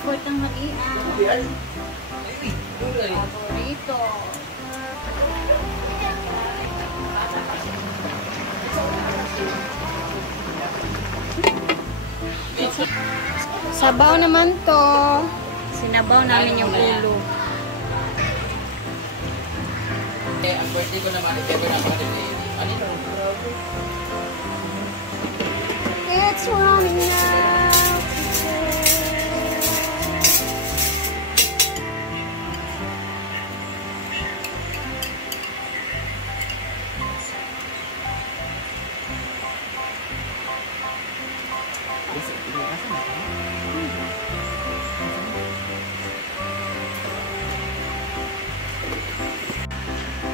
for tanghalian. Paborito. Sabaw naman to. Sinabaw namin yung ulo. Ang birthday ko naman, ito ko naman. It's running out.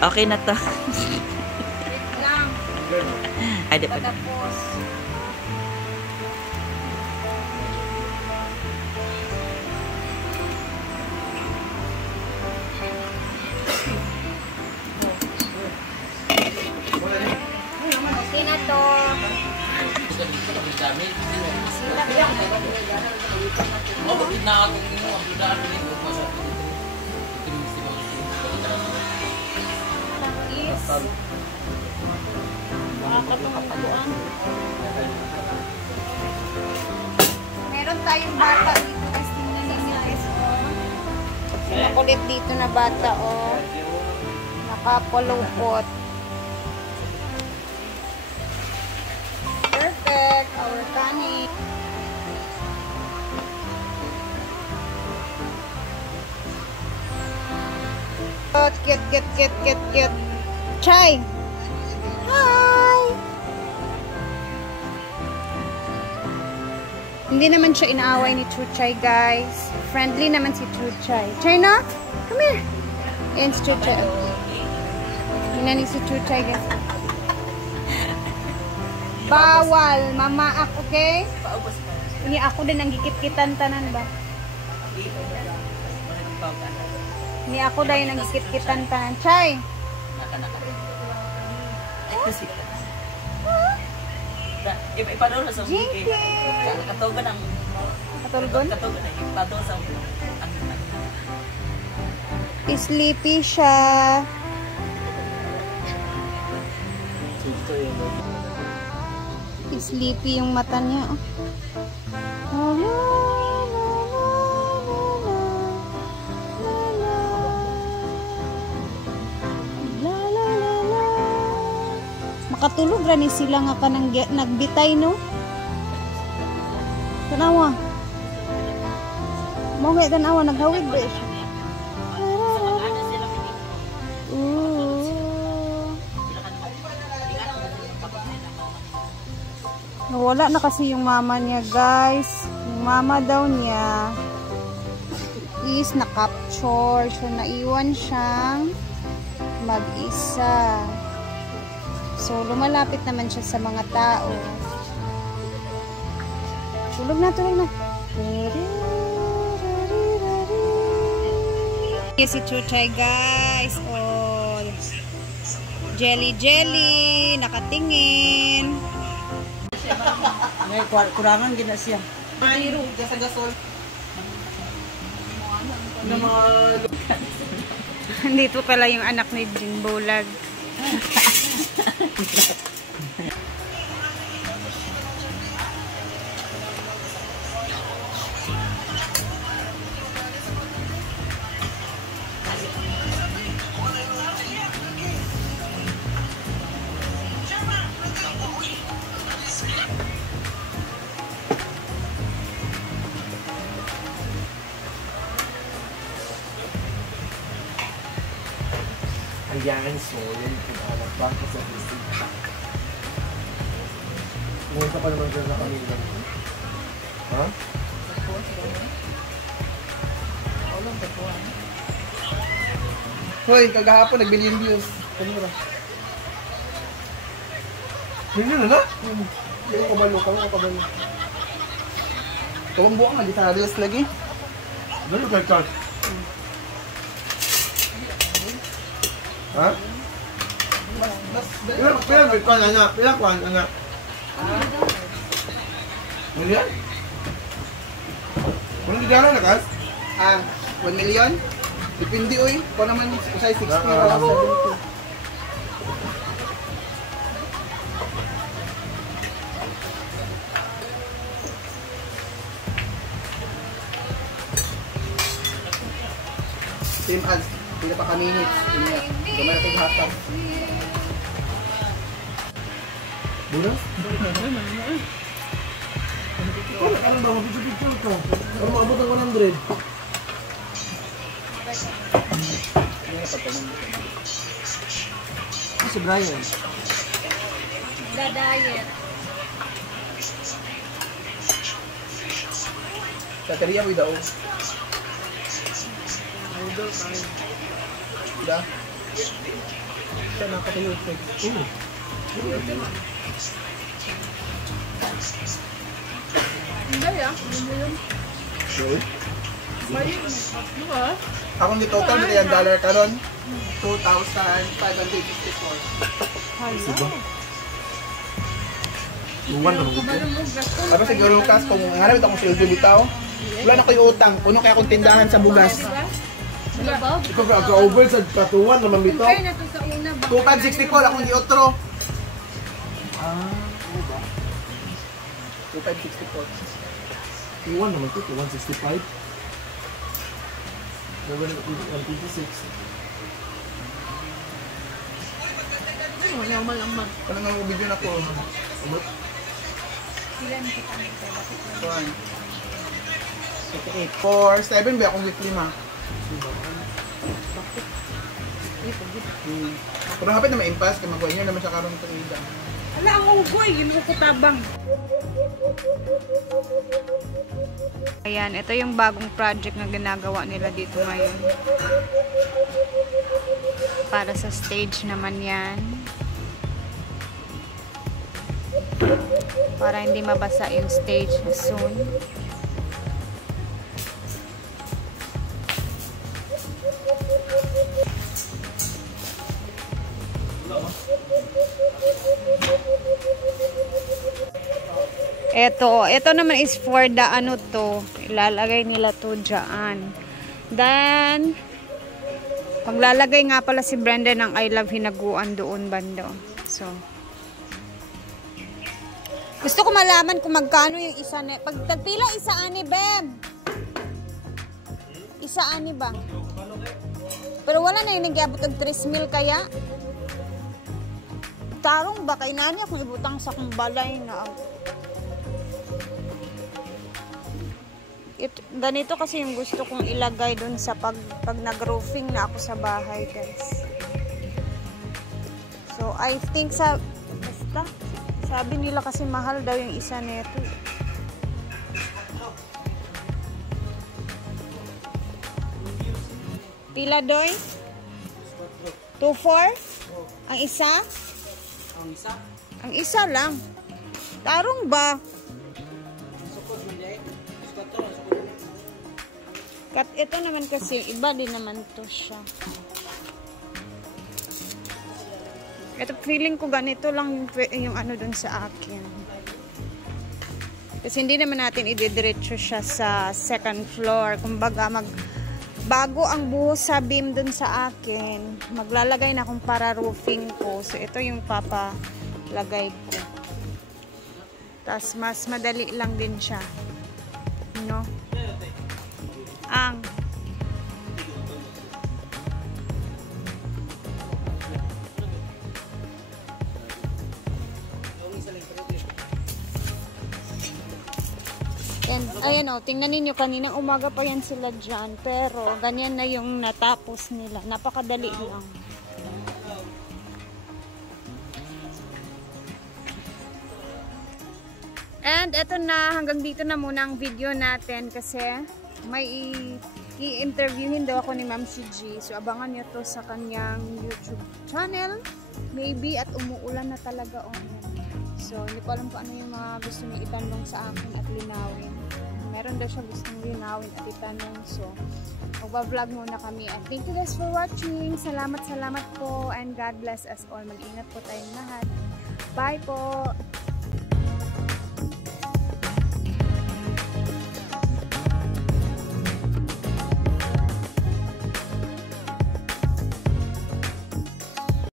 Okay na to. Wait lang. Ay, di pa. Tapos. Okay na to. Silap lang. Meron tayong bata dito kasi tingnan ninyo guys, oh. Makulit dito na bata, oh. Nakapulupot. Perfect, our kanin. Cute. Chay! Hi! Hindi naman siya inaaway ni Chuchay, guys. Friendly naman si Chuchay. China, come here. Ayan si Chuchay. Hinanig si Chuchay, guys. Bawal, mama ako, okay? Hindi ako din ang gikit-kitan tanan ba? Hindi ako dahil ang gikit-kitan tanan. Chay! Ipadol na sa Jinky! katugan ang Katulgon? katugan ang ipadol sa Sleepy siya. Sleepy yung mata niya. Makatulog ra ni sila nga kanang nagbitay, no? Tanawa. Mo nga tanawa naghawid ba siya? Nawala na kasi yung mama niya, guys. Yung mama daw niya is na-capture. So, naiwan siyang mag-isa. So, lumalapit naman siya sa mga tao. Tulog na. Si Chuchay, guys. Oh, jelly. Nakatingin. may kurangan gina siya. Biro. Sa gasol. Dito pala yung anak ni Jing Bulag. Ayan, so yun kung alam ba sa Facebook. Ngayon ka pa naman dyan na kami lang. Ha? Hoy, kagahapon nag-billion views. Kanina ba? Billion na? Hindi ko kabalo. Kawang buwang nga, di sa reels lagi. Ano yung kaya? Ha? Pilang kuhan, anak. Million? Anong gigano na kas? 1 million? Depende oy. Kung naman usay 60 o 70. Same as, pila pa ka minutes. Gumana tayo hatang. Buras? Ano ba? Mapicture ka. Ano maabot ang 100? Si Brian. Diet. Sa teriya mo daw. Da. Sa nakatayo ko. Hindi ah. Ako ni total mo yan dollar karon. 2,554. Luwan naman ito. Tapos siguro Lucas, kung hanapit akong sildo bitaw, wala na kayo utang. Puno kaya akong tindahan sa bugas. Ikaw ka-over sa katuwan naman ito. Compare na to sa una ba? 2,564 akong giotro. Ano ba? 2,564. Luwan naman ito. 165. 126. Normal lang mag. Kung nga mo video na ko. Ilan kita nito? 1, 7 ba akong weekly ma? Pero hapit na ma-impasse kaya magawin nyo naman siya karoon ito ida. Ala, ang ugoy. Ginoo ko tabang. Ayan, ito yung bagong project na ginagawa nila dito ngayon. Para sa stage naman yan. Para hindi mabasa yung stage soon. Ito naman is for the ano to. Ilalagay nila to dyan. Then, paglalagay nga pala si Brenda ng I Love Hinaguan doon bando. So, gusto ko malaman kung magkano yung isa na. Pag tagpila, isa ani, Bem. Isa ani ba? Pero wala na yung nagyabot ng 3 mil kaya. Tarong ba kay nani akong ibutang sa kong balay na. Ganito kasi yung gusto kong ilagay dun sa pag nag-roofing na ako sa bahay, guys. So, I think basta, sabi nila kasi mahal daw yung isa nito. Pila doy? 2,4? Ang isa? Ang isa lang. Tarong ba? Ito naman kasi, iba din naman to siya. Ito, feeling ko ganito lang yung ano dun sa akin. Kasi hindi naman natin ididiretso siya sa second floor. Kumbaga, bago ang buhos sa beam dun sa akin, maglalagay na akong para roofing ko. So, ito yung papalagay ko. Tapos, mas madali lang din siya. No? And, ayan o, tingnan ninyo, kaninang umaga pa yan sila dyan. Pero, ganyan na yung natapos nila. Napakadali lang. And, eto na, hanggang dito na muna ang video natin kasi may i-interviewin daw ako ni Ma'am G. So, abangan nyo to sa kanyang YouTube channel. Maybe, at umuulan na talaga o So, hindi ko alam kung ano yung mga gusto niya itanong sa akin at linawin. Meron daw siya gustong linawin at itanong. So, magba-vlog muna kami. And thank you guys for watching. Salamat po. And God bless us all. Mag-ingat po tayong lahat. Bye po!